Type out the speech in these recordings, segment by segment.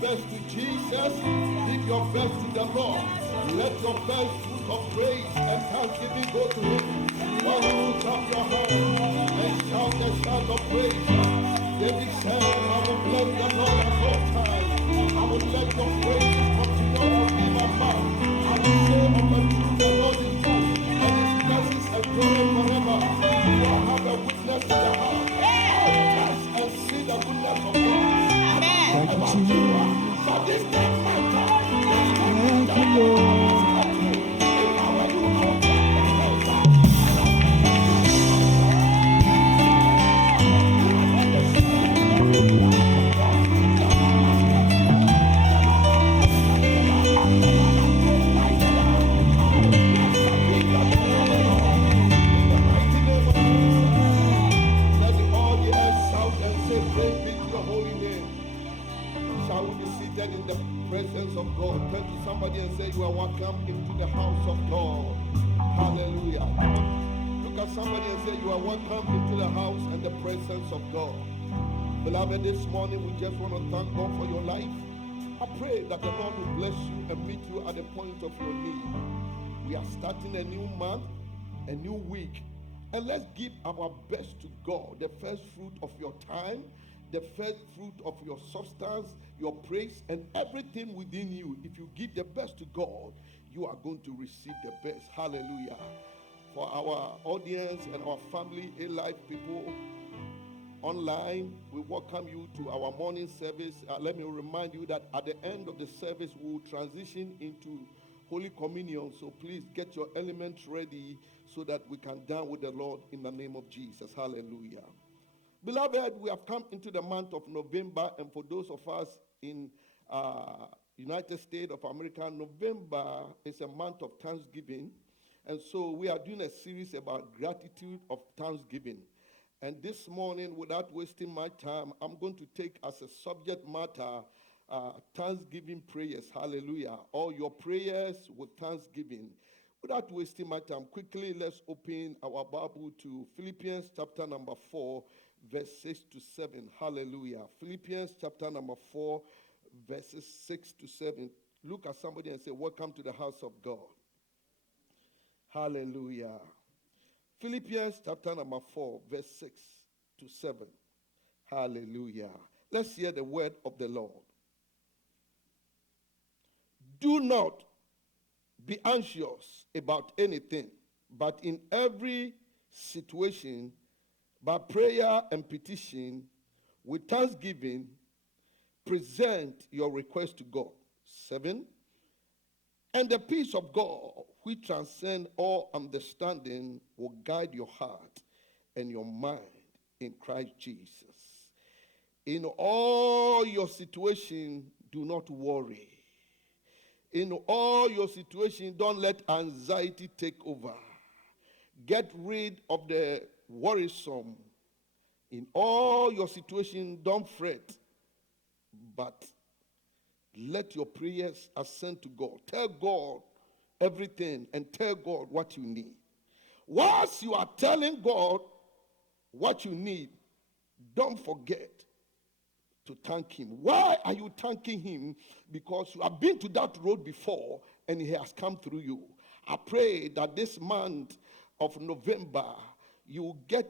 best to Jesus. Give your best to the Lord. Let your best fruit of praise and thanksgiving go to Him. While you put up your hands and shout the sound of praise. David said, I will bless the Lord at all times. I will let your praise continue in my mouth. I will say of the truth the Lord is good, and His mercies endure forever. You will have a witness in the house. Yes, and see the goodness of God. Amen. For this time, my time. Thank you, Lord. If I were you, let all the earth shout and say, praise be to your holy name. Shall we be seated in the presence of God? Turn to somebody and say, you are welcome into the house of God. Hallelujah. Look at somebody and say, you are welcome into the house and the presence of God. Beloved, this morning we just want to thank God for your life. I pray that the Lord will bless you and meet you at the point of your need. We are starting a new month, a new week, and let's give our best to God, the first fruit of your time, the first fruit of your substance, your praise, and everything within you. If you give the best to God, you are going to receive the best. Hallelujah. For our audience and our family, A-Life people online, we welcome you to our morning service. Let me remind you that at the end of the service, we will transition into Holy Communion. So please get your elements ready so that we can dine with the Lord in the name of Jesus. Hallelujah. Beloved, we have come into the month of November, and for those of us in United States of America, November is a month of Thanksgiving. And so we are doing a series about gratitude of Thanksgiving. And this morning, without wasting my time, I'm going to take as a subject matter Thanksgiving prayers. Hallelujah. All your prayers with thanksgiving. Without wasting my time, quickly let's open our Bible to Philippians chapter number 4, verse 6 to 7. Hallelujah. Philippians chapter number 4, verses 6 to 7. Look at somebody and say, welcome to the house of God. Hallelujah. Philippians chapter number 4, verse 6 to 7. Hallelujah. Let's hear the word of the Lord. Do not be anxious about anything, but in every situation, by prayer and petition, with thanksgiving, present your request to God. 7. And the peace of God, which transcends all understanding, will guide your heart and your mind in Christ Jesus. In all your situation, do not worry. In all your situation, don't let anxiety take over. Get rid of the worrisome. In all your situation, don't fret, but let your prayers ascend to God. Tell God everything and tell God what you need. Whilst you are telling God what you need, don't forget to thank Him. Why are you thanking Him? Because you have been to that road before and He has come through you. I pray that this month of November, you get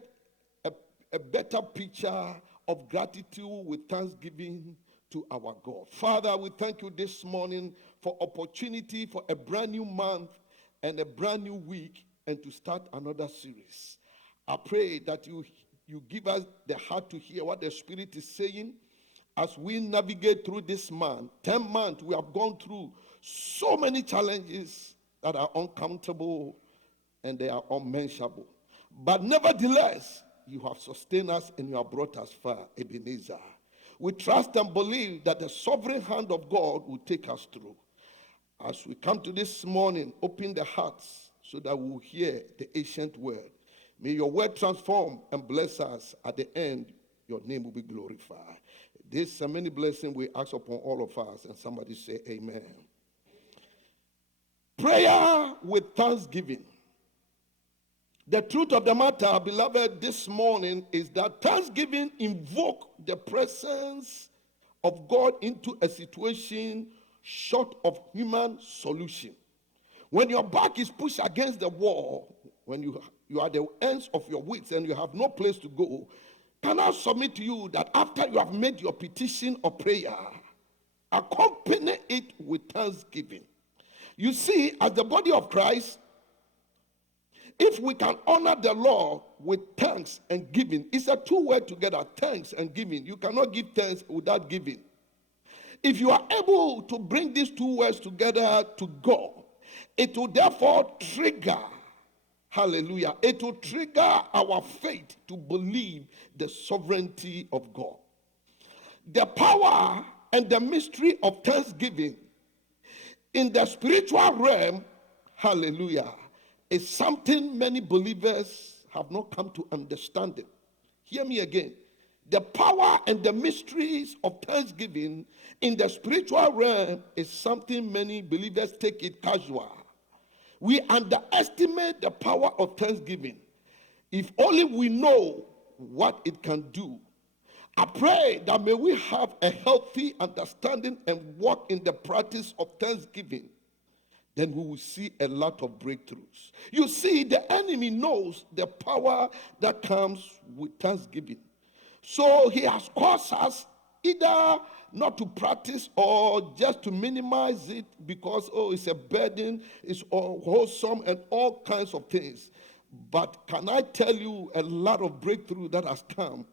a better picture of gratitude with thanksgiving to our God. Father, we thank you this morning for opportunity for a brand new month and a brand new week and to start another series. I pray that you give us the heart to hear what the Spirit is saying as we navigate through this month. 10 months, we have gone through so many challenges that are uncountable and they are unmentionable. But nevertheless, you have sustained us and you have brought us far, Ebenezer. We trust and believe that the sovereign hand of God will take us through. As we come to this morning, open the hearts so that we will hear the ancient word. May your word transform and bless us. At the end, your name will be glorified. This and many blessings we ask upon all of us. And somebody say amen. Prayer with thanksgiving. The truth of the matter, beloved, this morning is that thanksgiving invoke the presence of God into a situation short of human solution. When your back is pushed against the wall, when you are at the ends of your wits and you have no place to go, can I submit to you that after you have made your petition or prayer, accompany it with thanksgiving? You see, as the body of Christ, if we can honor the Lord with thanks and giving, it's a two-word together, thanks and giving. You cannot give thanks without giving. If you are able to bring these two words together to God, it will therefore trigger, hallelujah, it will trigger our faith to believe the sovereignty of God. The power and the mystery of thanksgiving in the spiritual realm, hallelujah, is something many believers have not come to understand it. Hear me again. The power and the mysteries of thanksgiving in the spiritual realm is something many believers take it casual. We underestimate the power of thanksgiving. If only we know what it can do. I pray that may we have a healthy understanding and walk in the practice of thanksgiving. Then we will see a lot of breakthroughs. You see, the enemy knows the power that comes with thanksgiving. So he has caused us either not to practice or just to minimize it because, it's a burden, it's wholesome, and all kinds of things. But can I tell you a lot of breakthrough that has come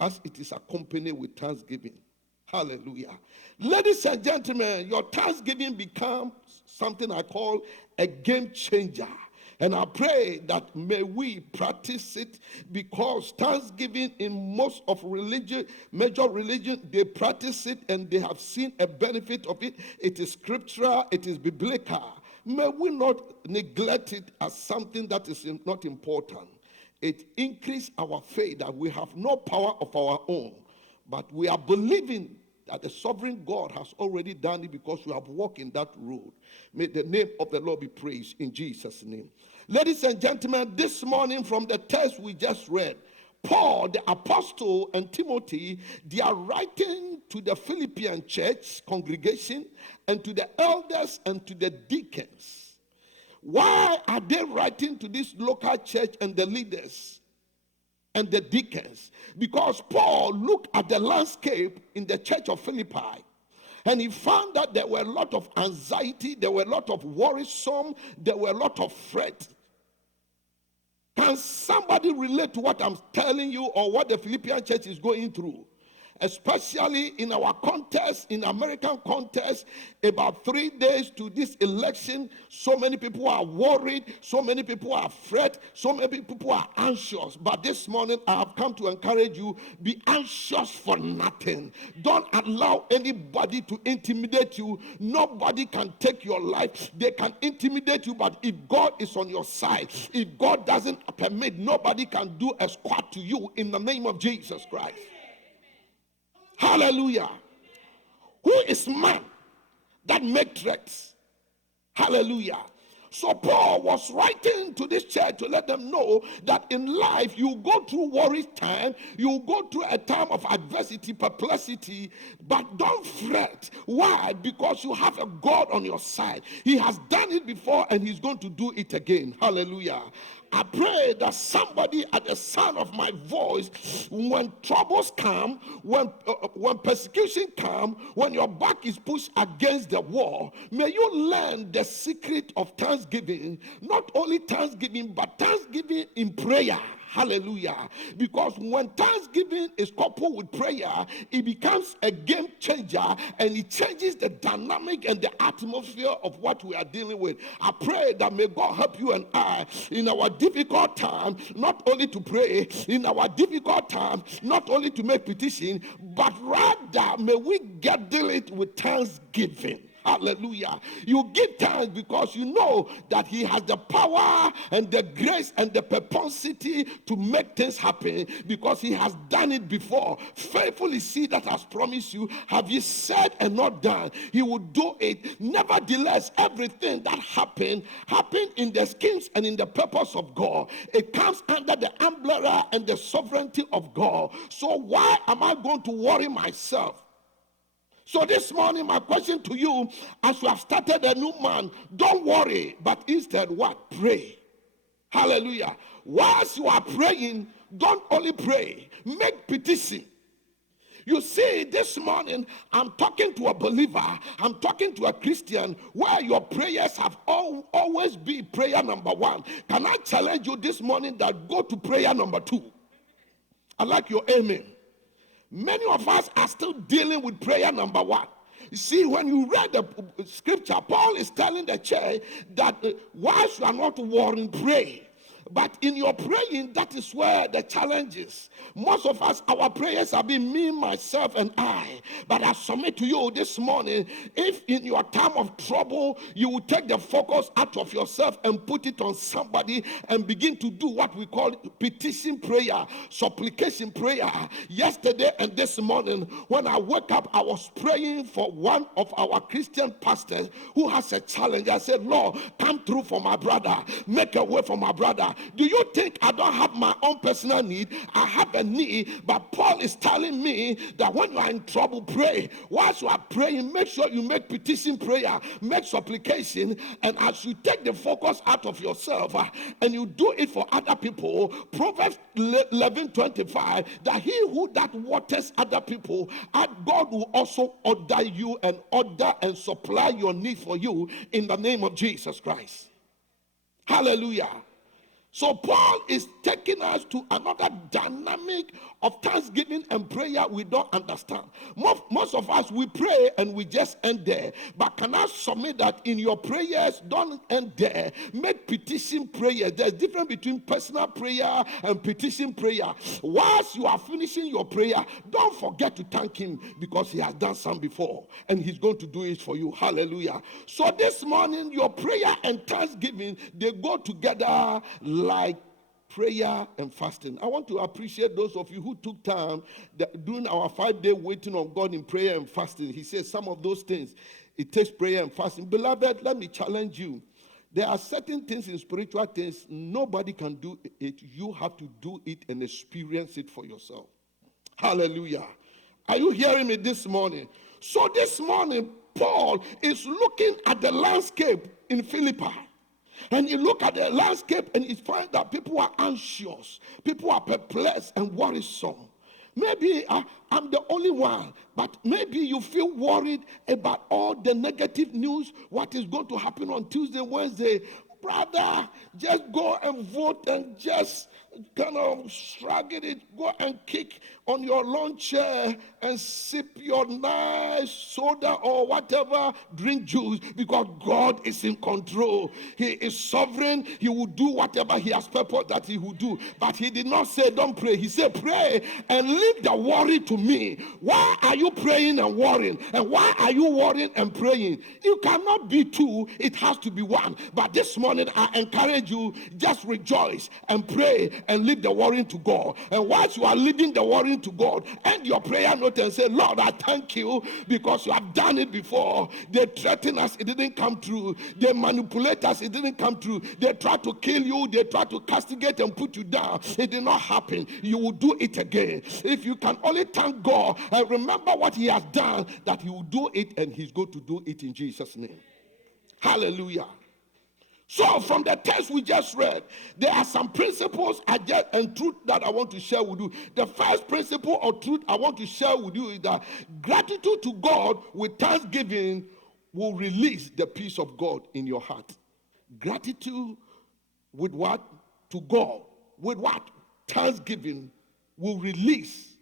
as it is accompanied with thanksgiving? Hallelujah. Ladies and gentlemen, your thanksgiving becomes something I call a game changer. And I pray that may we practice it, because thanksgiving in most of religion, major religion, they practice it and they have seen a benefit of it. It is scriptural, it is biblical. May we not neglect it as something that is not important. It increases our faith that we have no power of our own, but we are believing that the sovereign God has already done it because we have walked in that road. May the name of the Lord be praised in Jesus' name. Ladies and gentlemen, this morning from the text we just read, Paul, the apostle, and Timothy, they are writing to the Philippian church congregation and to the elders and to the deacons. Why are they writing to this local church and the leaders and the deacons? Because Paul looked at the landscape in the church of Philippi and he found that there were a lot of anxiety, there were a lot of worrisome, there were a lot of fret. Can somebody relate to what I'm telling you or what the Philippian church is going through? Especially in our context, in American context, about 3 days to this election, so many people are worried, so many people are afraid, so many people are anxious. But this morning, I have come to encourage you, be anxious for nothing. Don't allow anybody to intimidate you. Nobody can take your life. They can intimidate you, but if God is on your side, if God doesn't permit, nobody can do a squat to you in the name of Jesus Christ. Hallelujah. Who is man that make threats? Hallelujah. So Paul was writing to this church to let them know that in life you go through worry time, you go through a time of adversity, perplexity, but don't fret. Why? Because you have a God on your side. He has done it before and he's going to do it again. Hallelujah. I pray that somebody at the sound of my voice, when troubles come, when persecution come, when your back is pushed against the wall, may you learn the secret of thanksgiving. Not only thanksgiving, but thanksgiving in prayer. Hallelujah. Because when thanksgiving is coupled with prayer, it becomes a game changer and it changes the dynamic and the atmosphere of what we are dealing with. I pray that may God help you and I in our difficult time, not only to pray, in our difficult time, not only to make petition, but rather may we get dealt with thanksgiving. Hallelujah. You give thanks because you know that he has the power and the grace and the propensity to make things happen because he has done it before. Faithful is he that has promised you. Have you said and not done? He will do it. Nevertheless, everything that happened in the schemes and in the purpose of God. It comes under the umbrella and the sovereignty of God. So why am I going to worry myself? So this morning, my question to you, as you have started a new month, don't worry, but instead what? Pray. Hallelujah. Whilst you are praying, don't only pray, make petition. You see, this morning, I'm talking to a believer, I'm talking to a Christian, where your prayers have always been prayer number one. Can I challenge you this morning that go to prayer number two? I like your amen. Many of us are still dealing with prayer number one. You see, when you read the scripture, Paul is telling the church that whilst you are not worrying, pray. But in your praying, that is where the challenge is. Most of us, our prayers have been me, myself, and I. But I submit to you this morning, if in your time of trouble, you will take the focus out of yourself and put it on somebody and begin to do what we call petition prayer, supplication prayer. Yesterday and this morning, when I woke up, I was praying for one of our Christian pastors who has a challenge. I said, Lord, come through for my brother. Make a way for my brother. Do you think I don't have my own personal need? I have a need, but Paul is telling me that when you are in trouble, pray. Whilst you are praying, make sure you make petition prayer, make supplication, and as you take the focus out of yourself and you do it for other people, Proverbs 11:25, that he who that waters other people, God will also order you and order and supply your need for you in the name of Jesus Christ. Hallelujah. So Paul is taking us to another dynamic of thanksgiving and prayer we don't understand. Most of us, we pray and we just end there. But can I submit that in your prayers, don't end there. Make petition prayer. There's a difference between personal prayer and petition prayer. Whilst you are finishing your prayer, don't forget to thank him because he has done some before and he's going to do it for you. Hallelujah. So this morning, your prayer and thanksgiving, they go together like prayer and fasting. I want to appreciate those of you who took time during our 5-day waiting on God in prayer and fasting. He says some of those things, it takes prayer and fasting. Beloved, let me challenge you. There are certain things in spiritual things, nobody can do it. You have to do it and experience it for yourself. Hallelujah. Are you hearing me this morning? So this morning, Paul is looking at the landscape in Philippi. And you look at the landscape and you find that people are anxious, people are perplexed and worrisome. Maybe I'm the only one, but maybe you feel worried about all the negative news, what is going to happen on Tuesday, Wednesday. Brother, just go and vote and just kind of shrug it. Go and kick on your lawn chair and sip your nice soda or whatever, drink juice, because God is in control. He is sovereign. He will do whatever he has purposed that he will do. But he did not say don't pray. He said pray and leave the worry to me. Why are you praying and worrying? And why are you worrying and praying? You cannot be two. It has to be one. But this morning I encourage you, just rejoice and pray and leave the worrying to God. And whilst you are leaving the worrying to God, end your prayer note and say, Lord, I thank you because you have done it before. They threaten us, it didn't come true. They manipulate us, it didn't come true. They try to kill you, they try to castigate and put you down. It did not happen. You will do it again. If you can only thank God and remember what he has done, that he will do it and he's going to do it in Jesus' name. Hallelujah. So from the text we just read, there are some principles and truth that I want to share with you. The first principle or truth I want to share with you is that gratitude to God with thanksgiving will release the peace of God in your heart. Gratitude with what? To God. With what? Thanksgiving will release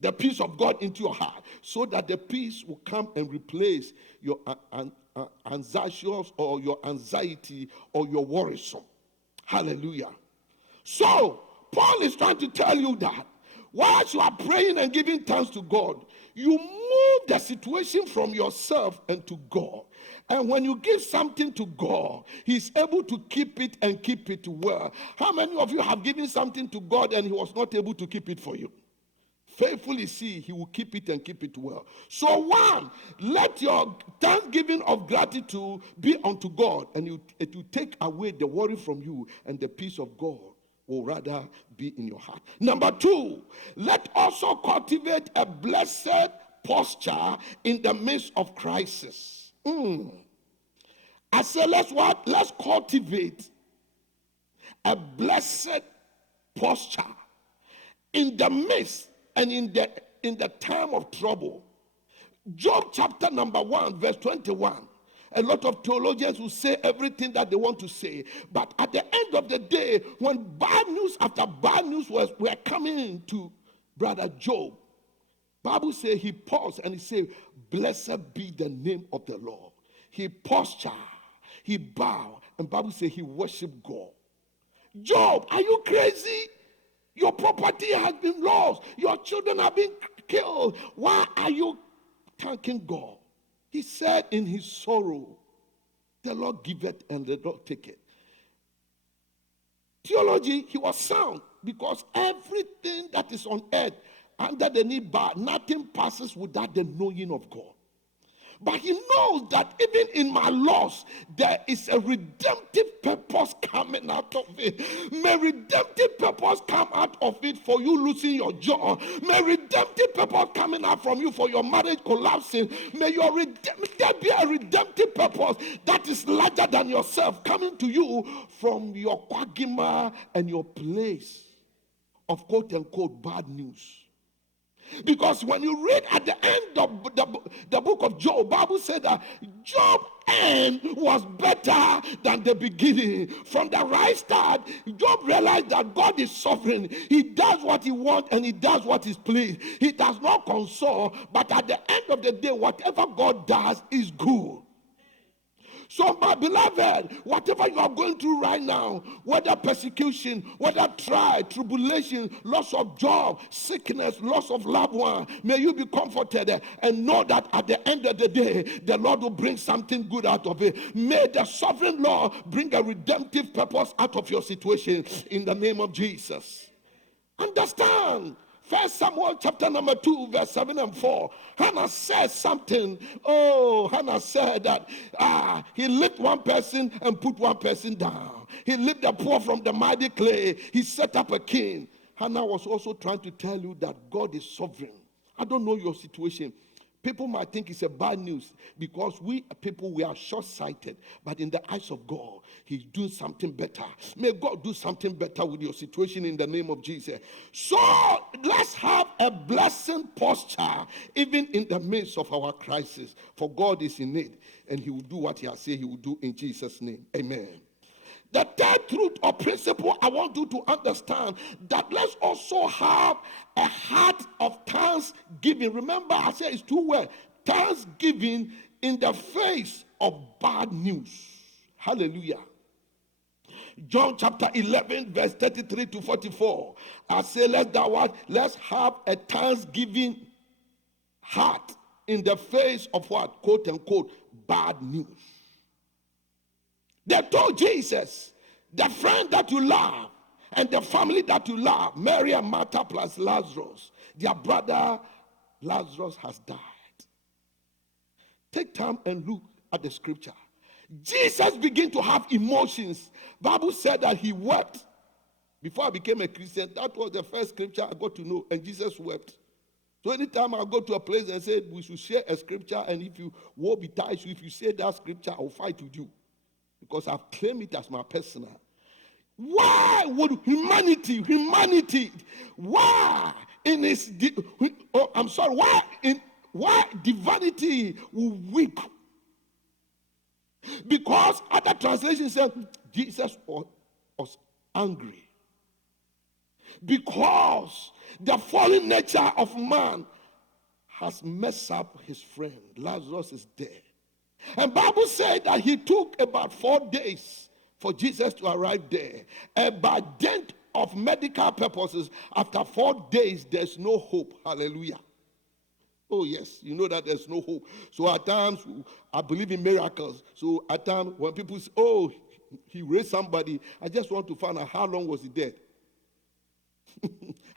the peace of God into your heart so that the peace will come and replace your anxious or your anxiety or your worrisome. Hallelujah. So Paul is trying to tell you that whilst you are praying and giving thanks to God, you move the situation from yourself and to God. And when you give something to God, he's able to keep it and keep it well. How many of you have given something to God and he was not able to keep it for you? Faithfully see, he will keep it and keep it well. So one, let your thanksgiving of gratitude be unto God, and it will take away the worry from you, and the peace of God will rather be in your heart. Number two, let also cultivate a blessed posture in the midst of crisis. I say, let's what? Let's cultivate a blessed posture in the midst and in the time of trouble. Job chapter number 1, verse 21. A lot of theologians will say everything that they want to say, but at the end of the day, when bad news after bad news were coming to brother Job, Bible says he paused and he said, "Blessed be the name of the Lord." He postured, he bowed, and Bible says he worshiped God. Job, are you crazy? Your property has been lost. Your children have been killed. Why are you thanking God? He said in his sorrow, the Lord giveth and the Lord taketh. Theology, he was sound because everything that is on earth under the knee bar, nothing passes without the knowing of God. But he knows that even in my loss, there is a redemptive purpose coming out of it. May redemptive purpose come out of it for you losing your job. May redemptive purpose coming out from you for your marriage collapsing. May there be a redemptive purpose that is larger than yourself coming to you from your quagmire and your place of quote unquote bad news. Because when you read at the end of the book of Job, Bible said that Job's end was better than the beginning. From the right start, Job realized that God is sovereign. He does what he wants and he does what is pleased. He does not console, but at the end of the day, whatever God does is good. So, my beloved, whatever you are going through right now, whether persecution, whether trial, tribulation, loss of job, sickness, loss of loved one, may you be comforted and know that at the end of the day, the Lord will bring something good out of it. May the sovereign Lord bring a redemptive purpose out of your situation in the name of Jesus. Understand. 1 Samuel chapter number 2, verse 7 and 4. Hannah said something. Oh, Hannah said that he lift one person and put one person down. He lift the poor from the mighty clay. He set up a king. Hannah was also trying to tell you that God is sovereign. I don't know your situation. People might think it's a bad news because we are short-sighted. But in the eyes of God, he's doing something better. May God do something better with your situation in the name of Jesus. So let's have a blessing posture even in the midst of our crisis. For God is in it and he will do what he has said he will do in Jesus' name. Amen. The third truth or principle I want you to understand that let's also have a heart of thanksgiving. Remember, I said it's two words. Thanksgiving in the face of bad news. Hallelujah. John chapter 11, verse 33 to 44. I say, let's have a thanksgiving heart in the face of what? Quote unquote, bad news. They told Jesus, the friend that you love and the family that you love, Mary and Martha plus Lazarus, their brother Lazarus has died. Take time and look at the scripture. Jesus began to have emotions. Bible said that he wept. Before I became a Christian, that was the first scripture I got to know, and Jesus wept. So anytime I go to a place and say we should share a scripture, and if you woe betide you, if you say that scripture, I'll fight with you. Because I've claimed it as my personal. Why would humanity, why why divinity will weep? Because other translations say Jesus was angry. Because the fallen nature of man has messed up his friend. Lazarus is dead. And Bible said that he took about 4 days for Jesus to arrive there. And by dint of medical purposes, after 4 days, there's no hope. Hallelujah. Oh, yes, you know that there's no hope. So at times, I believe in miracles. So at times, when people say, oh, he raised somebody, I just want to find out how long was he dead.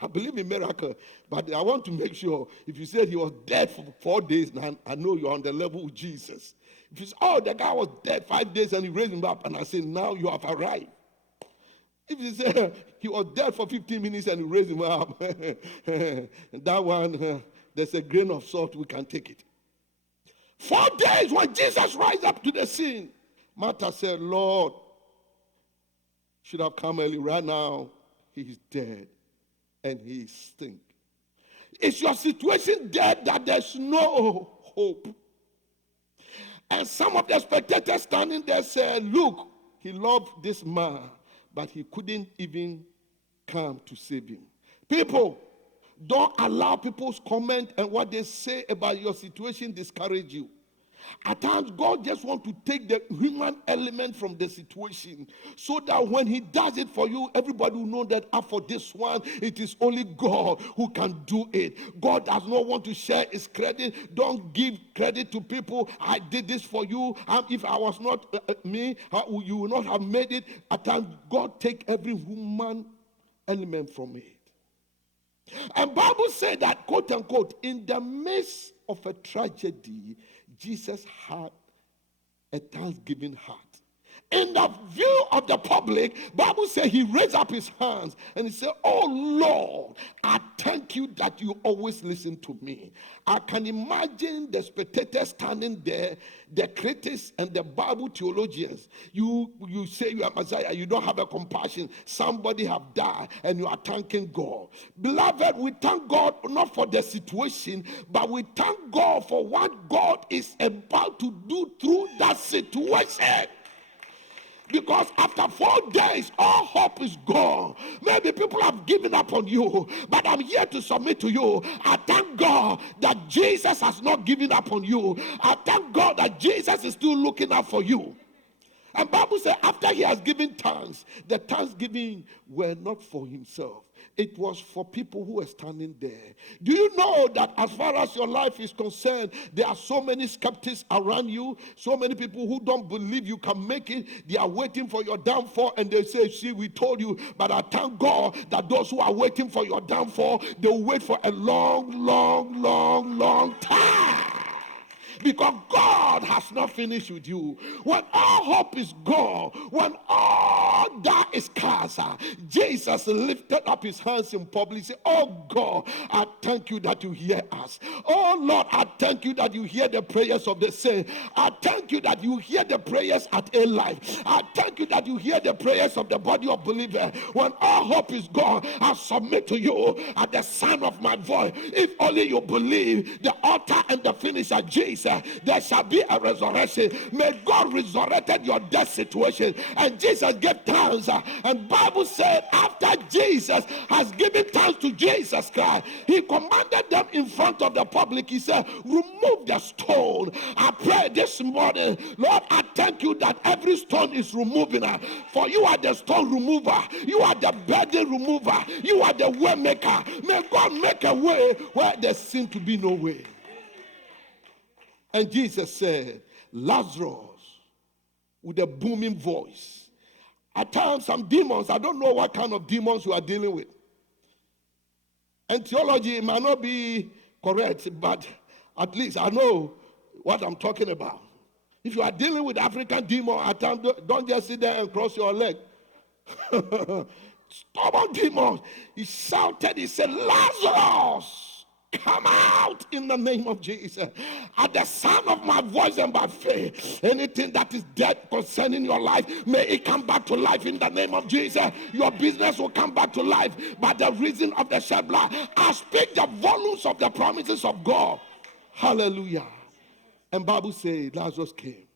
I believe in miracle, but I want to make sure if you said he was dead for 4 days, now I know you're on the level with Jesus. If you say, oh, the guy was dead 5 days and he raised him up, and I say, now you have arrived. If you say he was dead for 15 minutes and he raised him up, that one, there's a grain of salt, we can take it. 4 days when Jesus rise up to the scene, Martha said, Lord, should have come early. Right now, he is dead and he is stink. Is your situation dead that there's no hope? And some of the spectators standing there said, look, he loved this man, but he couldn't even come to save him. People, don't allow people's comment and what they say about your situation discourage you. At times, God just wants to take the human element from the situation so that when he does it for you, everybody will know that for this one, it is only God who can do it. God does not want to share his credit. Don't give credit to people. I did this for you. If I was not me, you would not have made it. At times, God take every human element from it. And Bible said that, quote unquote, in the midst of a tragedy, Jesus had a thanksgiving heart. In the view of the public, Bible says he raised up his hands and he said, oh Lord, I thank you that you always listen to me. I can imagine the spectators standing there, the critics and the Bible theologians. You say you are Messiah, you don't have a compassion. Somebody have died and you are thanking God. Beloved, we thank God not for the situation, but we thank God for what God is about to do through that situation. Because after 4 days, all hope is gone. Maybe people have given up on you, but I'm here to submit to you. I thank God that Jesus has not given up on you. I thank God that Jesus is still looking out for you. And Bible says after he has given thanks, the thanksgiving were not for himself. It was for people who were standing there. Do you know that as far as your life is concerned, there are so many skeptics around you, so many people who don't believe you can make it. They are waiting for your downfall and they say, see, we told you. But I thank God that those who are waiting for your downfall, they'll wait for a long, long, long, long time. Because God has not finished with you. When all hope is gone, when all that is cast, Jesus lifted up his hands in public and said, oh God, I thank you that you hear us. Oh Lord, I thank you that you hear the prayers of the saints. I thank you that you hear the prayers at A Life. I thank you that you hear the prayers of the body of believers. When all hope is gone, I submit to you at the sound of my voice. If only you believe the author and the finisher, Jesus, there shall be a resurrection. May God resurrect your death situation. And Jesus gave thanks. And Bible said after Jesus has given thanks to Jesus Christ, he commanded them in front of the public. He said, remove the stone. I pray this morning, Lord, I thank you that every stone is removing. For you are the stone remover. You are the burden remover. You are the way maker. May God make a way where there seems to be no way. And Jesus said, Lazarus, with a booming voice. At times, some demons, I don't know what kind of demons you are dealing with. And theology might not be correct, but at least I know what I'm talking about. If you are dealing with African demon, at times, don't just sit there and cross your leg. Stubborn demons. He shouted, he said, Lazarus, come out in the name of Jesus. At the sound of my voice and by faith, anything that is dead concerning your life, may it come back to life in the name of Jesus. Your business will come back to life by the reason of the shed blood. I speak the volumes of the promises of God. Hallelujah. And Bible says Lazarus came.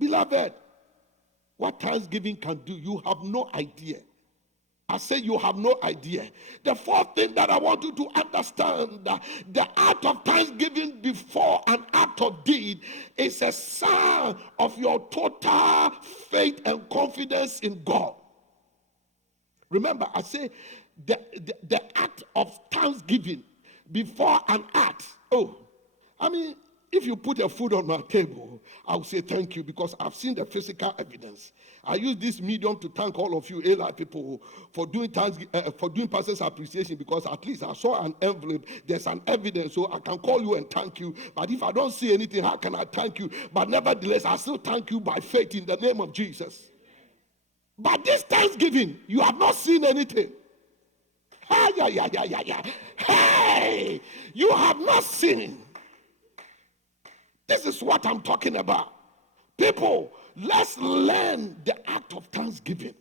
Beloved, what thanksgiving can do, you have no idea. I say you have no idea. The fourth thing that I want you to understand, the act of thanksgiving before an act of deed is a sign of your total faith and confidence in God. Remember, I say the act of thanksgiving before an act. If you put a food on my table, I'll say thank you because I've seen the physical evidence. I use this medium to thank all of you A-Life people for doing pastor's appreciation, because at least I saw an envelope. There's an evidence, so I can call you and thank you. But if I don't see anything, how can I thank you? But nevertheless, I still thank you by faith in the name of Jesus. But this Thanksgiving, you have not seen anything. Hey, you have not seen. This is what I'm talking about. People, let's learn the act of thanksgiving.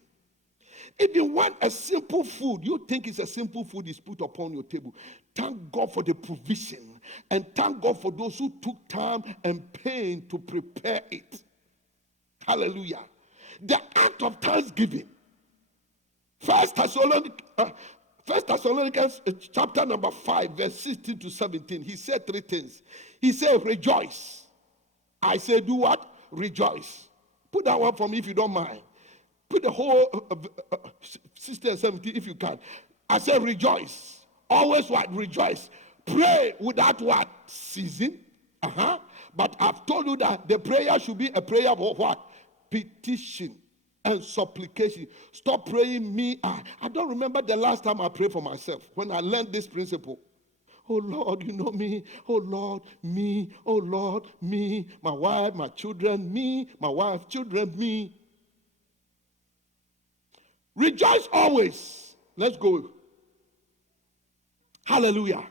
Even when a simple food, you think it's a simple food, is put upon your table, thank God for the provision and thank God for those who took time and pain to prepare it. Hallelujah. The act of thanksgiving. First Thessalonians chapter number 5, verse 16 to 17. He said three things. He said, rejoice. I say, do what? Rejoice. Put that one for me if you don't mind. Put the whole 16 and 17 if you can. I say, rejoice. Always what? Rejoice. Pray without what? Ceasing. But I've told you that the prayer should be a prayer of what? Petition and supplication. Stop praying me. I don't remember the last time I prayed for myself when I learned this principle. Oh Lord, you know me. Oh Lord, me. Oh Lord, me. My wife, my children, me. My wife, children, me. Rejoice always. Let's go. Hallelujah.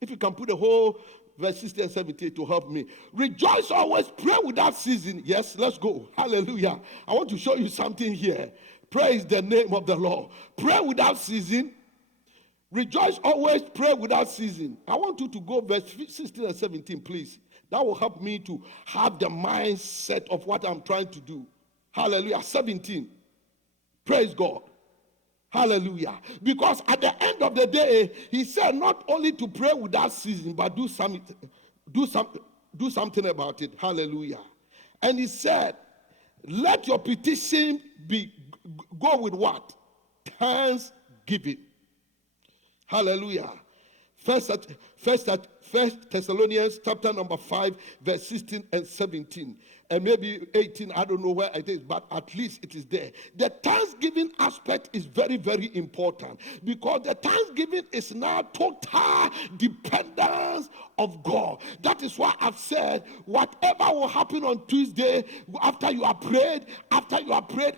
If you can put the whole verse 16 and 17 to help me. Rejoice always, pray without ceasing. Yes, let's go. Hallelujah. I want to show you something here. Praise the name of the Lord. Pray without ceasing. Rejoice always, pray without ceasing. I want you to go verse 16 and 17, please. That will help me to have the mindset of what I'm trying to do. Hallelujah. 17. Praise God. Hallelujah. Because at the end of the day, he said not only to pray without ceasing, but do something about it. Hallelujah. And he said, let your petition go with what? Thanksgiving. Hallelujah. First Thessalonians chapter number 5, verse 16 and 17. And maybe 18, I don't know where it is, but at least it is there. The thanksgiving aspect is very, very important because the thanksgiving is now total dependence of God. That is why I've said, whatever will happen on Tuesday, after you are prayed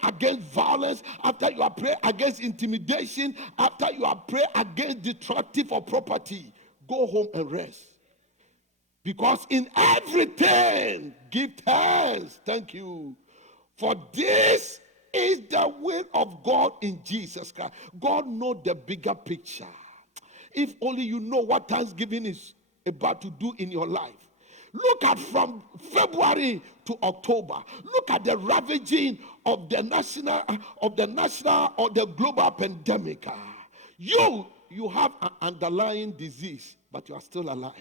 against violence, after you are prayed against intimidation, after you are prayed against destructive of property, go home and rest. Because in everything, give thanks. Thank you. For this is the will of God in Jesus Christ. God knows the bigger picture. If only you know what Thanksgiving is about to do in your life. Look at from February to October. Look at the ravaging of the national or the global pandemic. You have an underlying disease, but you are still alive.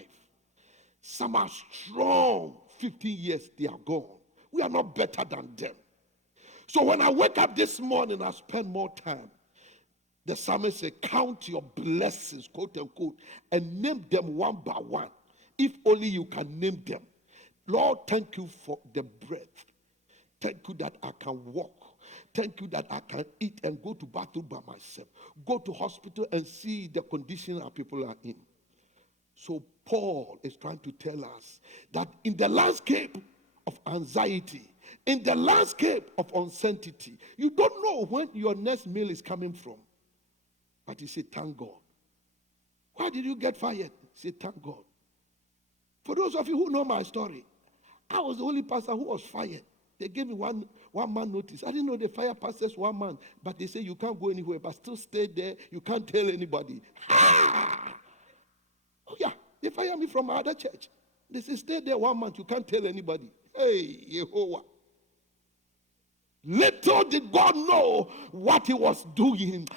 Some are strong. 15 years, they are gone. We are not better than them. So when I wake up this morning, I spend more time. The psalmist said, count your blessings, quote unquote, and name them one by one. If only you can name them. Lord, thank you for the breath. Thank you that I can walk. Thank you that I can eat and go to bathroom by myself. Go to hospital and see the condition our people are in. So Paul is trying to tell us that in the landscape of anxiety, in the landscape of uncertainty, you don't know when your next meal is coming from. But you say, thank God. Why did you get fired? Say, thank God. For those of you who know my story, I was the only pastor who was fired. They gave me one man notice. I didn't know they fire pastors 1 month, but they say you can't go anywhere, but still stay there. You can't tell anybody. Oh yeah, they fired me from my other church. They say stay there 1 month. You can't tell anybody. Hey, Yehovah. Little did God know what he was doing.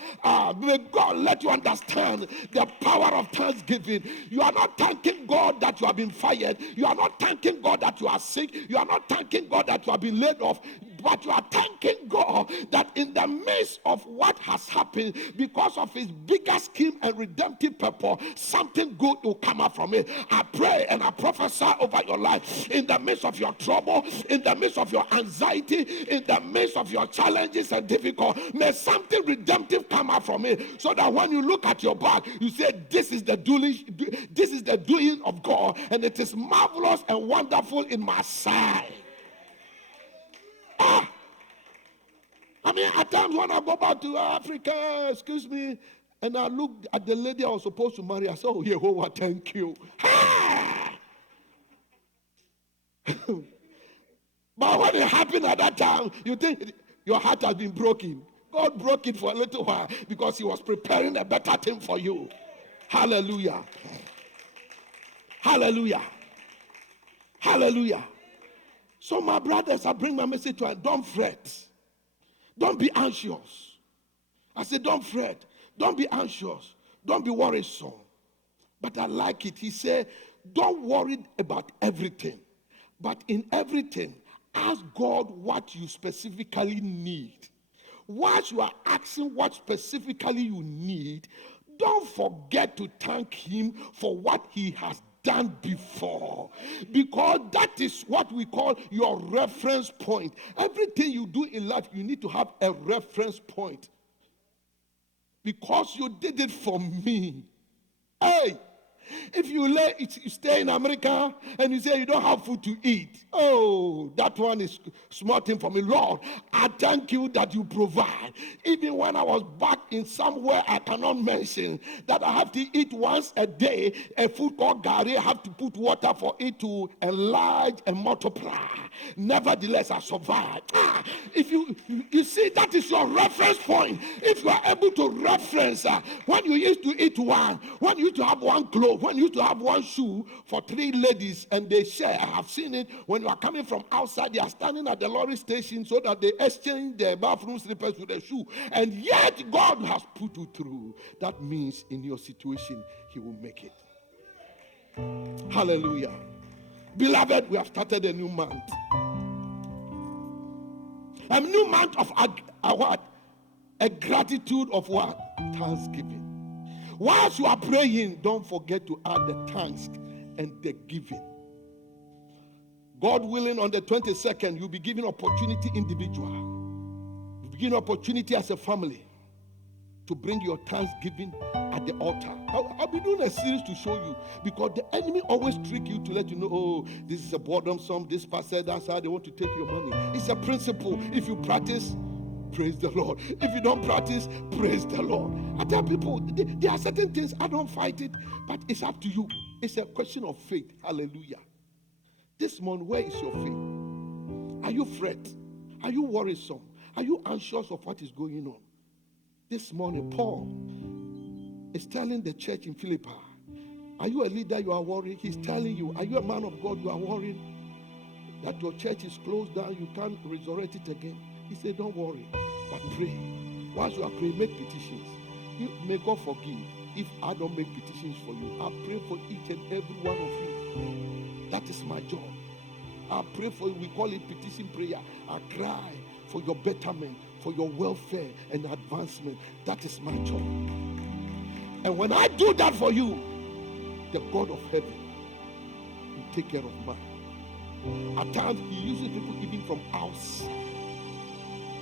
May God let you understand the power of thanksgiving. You are not thanking God that you have been fired. You are not thanking God that you are sick. You are not thanking God that you have been laid off. But you are thanking God that in the midst of what has happened, because of his bigger scheme and redemptive purpose, something good will come out from it. I pray and I prophesy over your life in the midst of your trouble, in the midst of your anxiety, in the midst of your challenges and difficulties. May something redemptive come out from it, so that when you look at your back, you say, this is the doing of God, and it is marvelous and wonderful in my sight. I mean, at times when I go back to Africa, excuse me, And I looked at the lady I was supposed to marry. I said, oh, Yehovah, thank you. But when it happened at that time, you think your heart has been broken. God broke it for a little while because he was preparing a better thing for you. Hallelujah. Hallelujah. Hallelujah. So my brothers, I bring my message to you. Don't fret. Don't be anxious. I said, don't fret. Don't be anxious. Don't be worrisome. But I like it. He said, don't worry about everything. But in everything, ask God what you specifically need. Whilst you are asking what specifically you need, don't forget to thank him for what he has done before, because that is what we call your reference point. Everything you do in life, you need to have a reference point. Because you did it for me. Hey, if you stay in America and you say you don't have food to eat, oh, that one is small thing for me. Lord, I thank you that you provide. Even when I was back in somewhere I cannot mention, that I have to eat once a day a food called gari. I have to put water for it to enlarge and multiply. Nevertheless, I survived. If you see, that is your reference point. If you are able to reference when you used to eat one, when you used to have one clothes, when you used to have one shoe for 3 ladies and they share. I have seen it when you are coming from outside, they are standing at the lorry station so that they exchange their bathroom slippers with the shoe. And yet God has put you through. That means in your situation, he will make it. Hallelujah. Beloved, we have started a new month. A new month of what? A gratitude of what? Thanksgiving. Whilst you are praying, don't forget to add the thanks and the giving. God willing, on the 22nd, you'll be given opportunity individual. You'll be given opportunity as a family to bring your thanksgiving at the altar. I'll be doing a series to show you, because the enemy always trick you to let you know, oh, this is a burdensome, this pastor, that's how they want to take your money. It's a principle. If you practice, praise the Lord. If you don't practice, praise the Lord. I tell people, there are certain things, I don't fight it, but it's up to you. It's a question of faith. Hallelujah. This morning, where is your faith? Are you fret? Are you worrisome? Are you anxious of what is going on? This morning, Paul is telling the church in Philippi, are you a leader? You are worried. He's telling you, are you a man of God? You are worried that your church is closed down. You can't resurrect it again. He said, don't worry, but pray. Once you are praying, make petitions. May God forgive if I don't make petitions for you. I pray for each and every one of you. That is my job. I pray for you. We call it petition prayer. I cry for your betterment, for your welfare and advancement. That is my job. And when I do that for you, the God of heaven will take care of mine. At times, he uses people even from outside.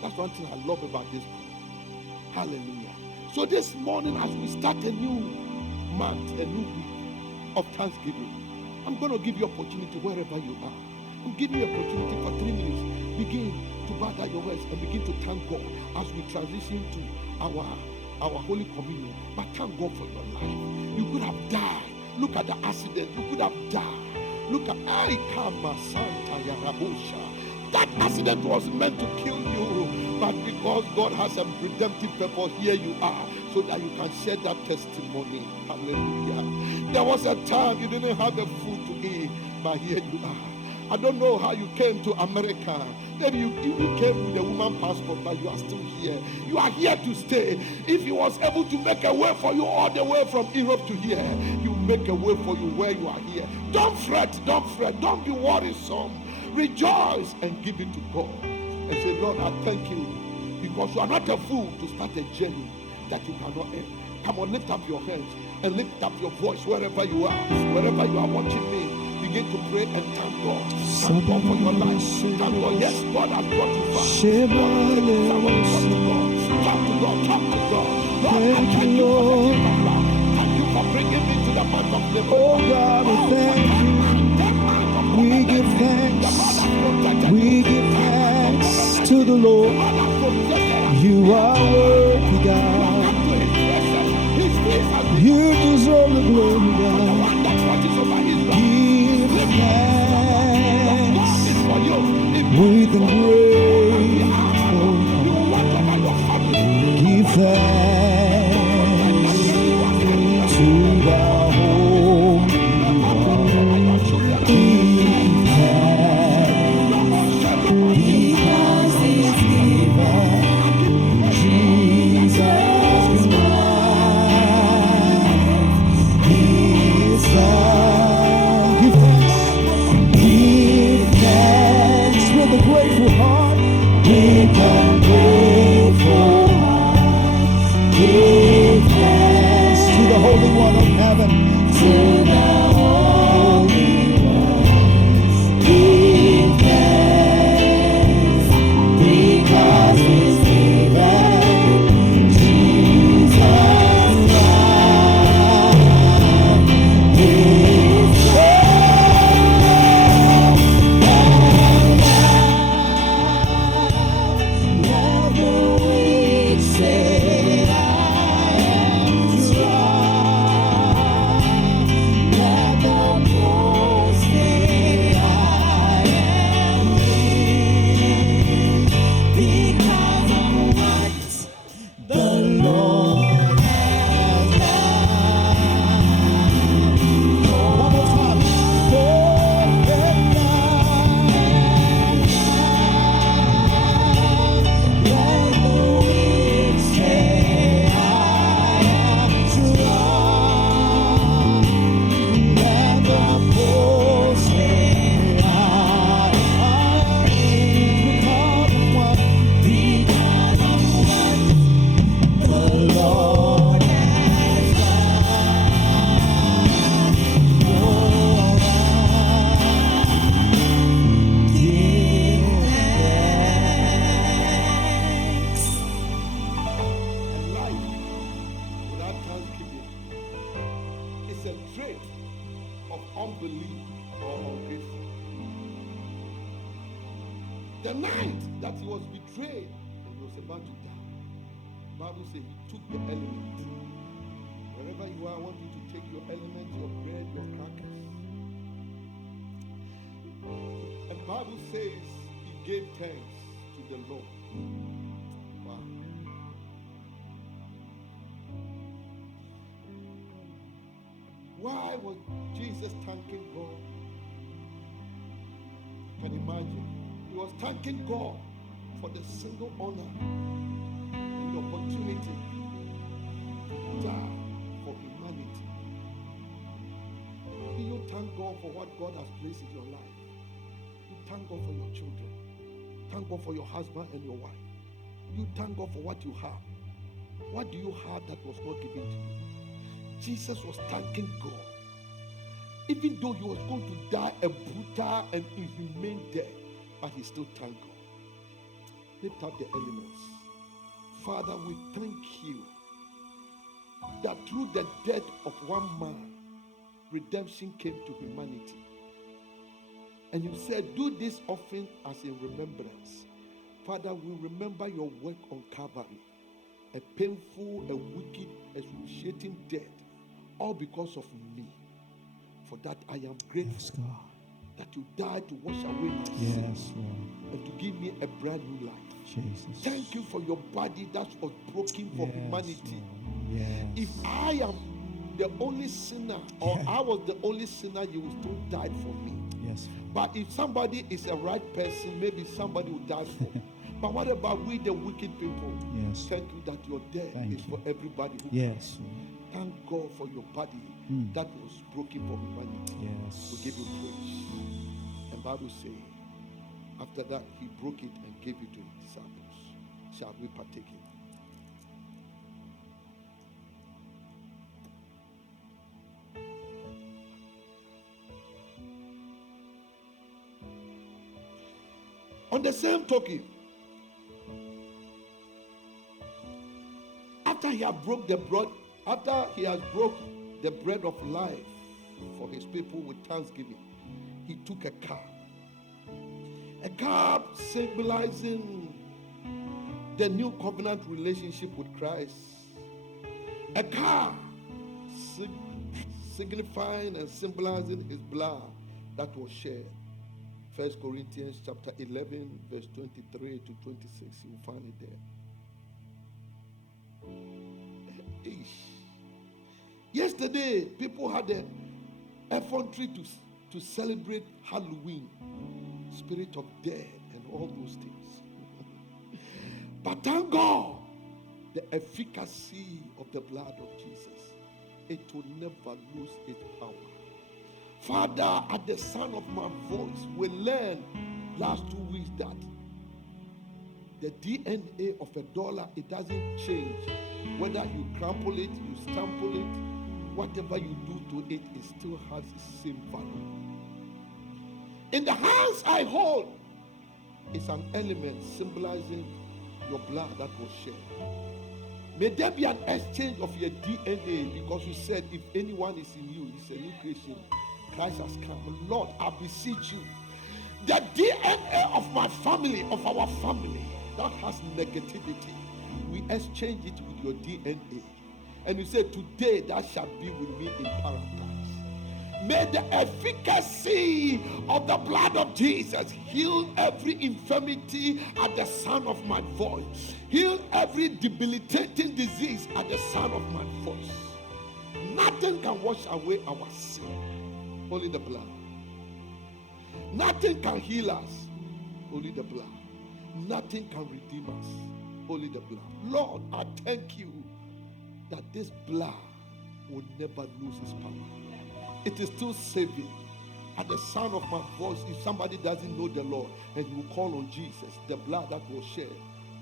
That's one thing I love about this book. Hallelujah. So this morning, as we start a new month, a new week of Thanksgiving, I'm going to give you opportunity wherever you are. I'm giving you opportunity for 3 minutes. Begin to bow down your heads and begin to thank God as we transition to our Holy Communion. But thank God for your life. You could have died. Look at the accident. You could have died. Look at Aikama Santa Yarabosha. That accident was meant to kill you, but because God has a redemptive purpose, here you are, so that you can share that testimony. Hallelujah. There was a time you didn't have the food to eat, but here you are. I don't know how you came to America. Maybe you came with a woman passport, but you are still here. You are here to stay. If he was able to make a way for you all the way from Europe to here, he will make a way for you where you are here. Don't fret, don't be worrisome. Rejoice and give it to God. And say, Lord, I thank you, because you are not a fool to start a journey that you cannot end. Come on, lift up your hands and lift up your voice wherever you are. Wherever you are watching me, begin to pray and thank God. Thank God for your life. Thank God. Yes, God has brought you far. Talk to God. Talk to God. Lord, I thank you for the gift of life. Thank you for bringing me to the month of living. Oh God, we thank you. We give thanks. We give thanks to the Lord. You are worthy, God. with a grateful give thanks to the Holy One. Give thanks because He's given Jesus Christ, His Son. Give thanks with a grateful heart, with a grateful heart. Give thanks to the Holy One of Heaven, to the Holy One. Give thanks because He's given Jesus Christ, His Son. Let the weak say, I am strong. Let the poor say, I am rich, because of what the Lord has done. One more time. Let the weak say, I am strong. Let the poor say, I am rich, because of what the Lord has done for us. Give thanks. And life without thanksgiving is a trait of unbelief or ungrateful. The night that he was betrayed and he was about to die, the Bible says he took the element. Wherever you are, I want you to take your element, your bread, your crackers. And the Bible says he gave thanks to the Lord. Wow. Why was Jesus thanking God? I can imagine. He was thanking God for the single honor and the opportunity to die for humanity. You thank God for what God has placed in your life. You thank God for your children. Thank God for your husband and your wife. You thank God for what you have. What do you have that was not given to you? Jesus was thanking God. Even though he was going to die a brutal and inhumane death, but he still thanked God. Lift up the elements. Father, we thank you that through the death of one man, redemption came to humanity. And you said, do this often as in remembrance. Father, we remember your work on Calvary, a painful, a wicked, excruciating death, all because of me. For that I am grateful. Yes, God. That you died to wash away my Yes, sins Lord. and to give me a brand new life. Jesus. Thank you for your body that was broken for Yes, humanity. Lord. Yes. If I am the only sinner, or Yeah. I was the only sinner, you will still die for me. Yes. But if somebody is a right person, maybe somebody will die for. But what about we, the wicked people? Yes. Thank you that your death Thank is you. for everybody who Yes, comes. Lord. Thank God for your body that was broken for humanity. Yes. We give you praise. And Bible says, after that, he broke it and gave it to his disciples. Shall we partake it? On the same token, after he had broke the bread, after he has broke the bread of life for his people with thanksgiving, he took a cup. A cup symbolizing the new covenant relationship with Christ. A cup signifying and symbolizing his blood that was shed 1 Corinthians chapter 11, verse 23 to 26. You will find it there. Yesterday, people had an effrontery to celebrate Halloween, spirit of death, and all those things. But thank God, the efficacy of the blood of Jesus, it will never lose its power. Father, at the sound of my voice, we learned last 2 weeks that the DNA of a dollar, it doesn't change. Whether you crumple it, you stample it, whatever you do to it, it still has the same value. In the hands I hold is an element symbolizing your blood that was shed. May there be an exchange of your DNA, because you said if anyone is in you, he's a new creation. Christ has come. Lord, I beseech you, the DNA of my family, of our family, that has negativity, we exchange it with your DNA. And you say, today that shall be with me in paradise. May the efficacy of the blood of Jesus heal every infirmity at the sound of my voice. Heal every debilitating disease at the sound of my voice. Nothing can wash away our sin. Only the blood. Nothing can heal us. Only the blood. Nothing can redeem us. Only the blood. Lord, I thank you that this blood will never lose its power. It is still saving. At the sound of my voice, if somebody doesn't know the Lord and you will call on Jesus, the blood that will shed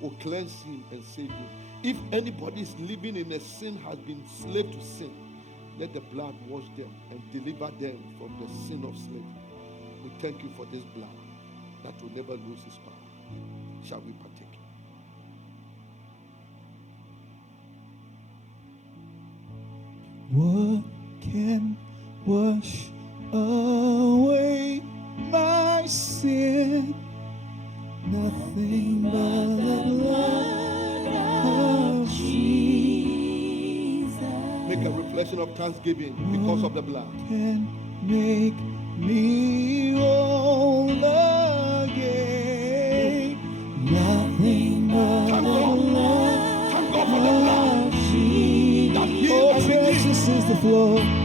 will cleanse him and save him. If anybody is living in a sin, has been slave to sin, let the blood wash them and deliver them from the sin of slavery. We thank you for this blood that will never lose its power. Shall we partake? What can wash away my sin? Nothing but the blood of Jesus. Make a reflection of thanksgiving because of the blood. Can make me whole again. Nothing but Thank the God. blood Thank God for the blood of Jesus. that heals Oh, and redeems. precious is the flow.